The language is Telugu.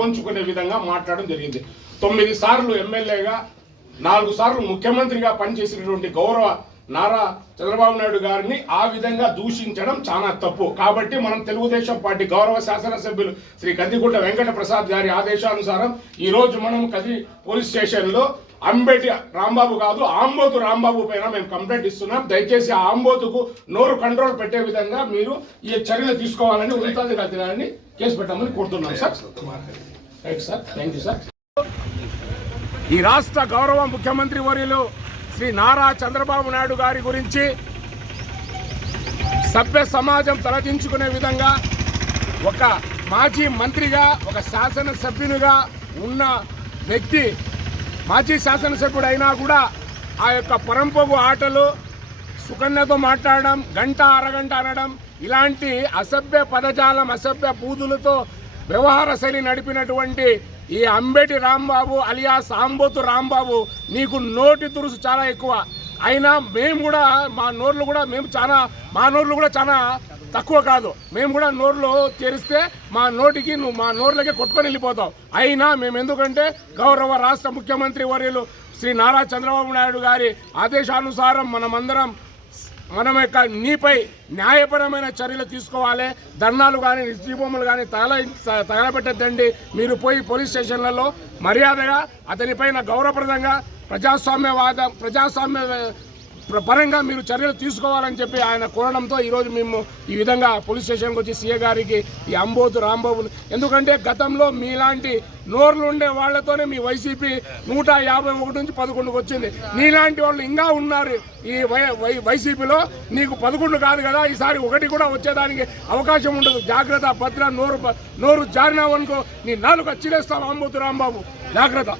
వంచుకునే విధంగా మాట్లాడడం జరిగింది. 9 సార్లు ఎమ్మెల్యేగా 4 సార్లు ముఖ్యమంత్రిగా పనిచేసినటువంటి గౌరవ నారా చంద్రబాబు నాయుడు గారిని ఆ విధంగా దూషించడం చాలా తప్పు. కాబట్టి మనం తెలుగుదేశం పార్టీ గౌరవ శాసనసభ్యులు శ్రీ కందికుంట వెంకట ప్రసాద్ గారి ఆదేశానుసారం ఈరోజు మనం కది పోలీస్ స్టేషన్లో అంబేటి రాంబాబు కాదు ఆంబోతు రాంబాబు పైన మేము కంప్లైంట్ ఇస్తున్నాం. దయచేసి ఆ ఆంబోతుకు నోరు కంట్రోల్ పెట్టే విధంగా మీరు ఈ చర్యలు తీసుకోవాలని ఉన్నతాధికారిని కేసు పెట్టామని కోరుతున్నాం sir. Right sir, thank you sir. ఈ రాష్ట్ర గౌరవ ముఖ్యమంత్రి వర్యులు శ్రీ నారా చంద్రబాబు నాయుడు గారి గురించి సభ్య సమాజం తలదించుకునే విధంగా ఒక మాజీ మంత్రిగా ఒక శాసనసభ్యునిగా ఉన్న వ్యక్తి మాజీ శాసనసభ్యుడు అయినా కూడా ఆ యొక్క పరంపొగు ఆటలు సుకన్యతో మాట్లాడడం, గంట అరగంట అనడం, ఇలాంటి అసభ్య పదజాలం అసభ్య బూదులతో వ్యవహార శైలి నడిపినటువంటి ఈ అంబేటి రాంబాబు అలియాస్ ఆంబోతు రాంబాబు నీకు నోటి దురుసు చాలా ఎక్కువ. అయినా మేము కూడా మా నోర్లు కూడా చాలా తక్కువ కాదు. మేము కూడా నోర్లు తెరిస్తే మా నోటికి నువ్వు మా నోర్లకే కొట్టుకొని వెళ్ళిపోతావు. అయినా మేము ఎందుకంటే గౌరవ రాష్ట్ర ముఖ్యమంత్రి వర్యులు శ్రీ నారా చంద్రబాబు నాయుడు గారి ఆదేశానుసారం మనం యొక్క నీపై న్యాయపరమైన చర్యలు తీసుకోవాలి. ధర్నాలు కానీ నిశ్చీబొమ్మలు కానీ తగలబెట్టద్దండి. మీరు పోయి పోలీస్ స్టేషన్లలో మర్యాదగా అతనిపైన గౌరవప్రదంగా ప్రజాస్వామ్య పరంగా మీరు చర్యలు తీసుకోవాలని చెప్పి ఆయన కోరడంతో ఈరోజు మేము ఈ విధంగా పోలీస్ స్టేషన్కి వచ్చి సీఏ గారికి ఈ అంబోతు రాంబాబులు, ఎందుకంటే గతంలో మీలాంటి నోర్లు ఉండే వాళ్లతోనే మీ వైసీపీ 151 నుంచి 11కు వచ్చింది. నీలాంటి వాళ్ళు ఇంకా ఉన్నారు ఈ వైసీపీలో. నీకు 11 కాదు కదా, ఈసారి 1 కూడా వచ్చేదానికి అవకాశం ఉండదు. జాగ్రత్త, భద్ర. నోరు జారినావనుకో నీ నాలుగు అచ్చిలేస్తాం అంబోతు రాంబాబు, జాగ్రత్త.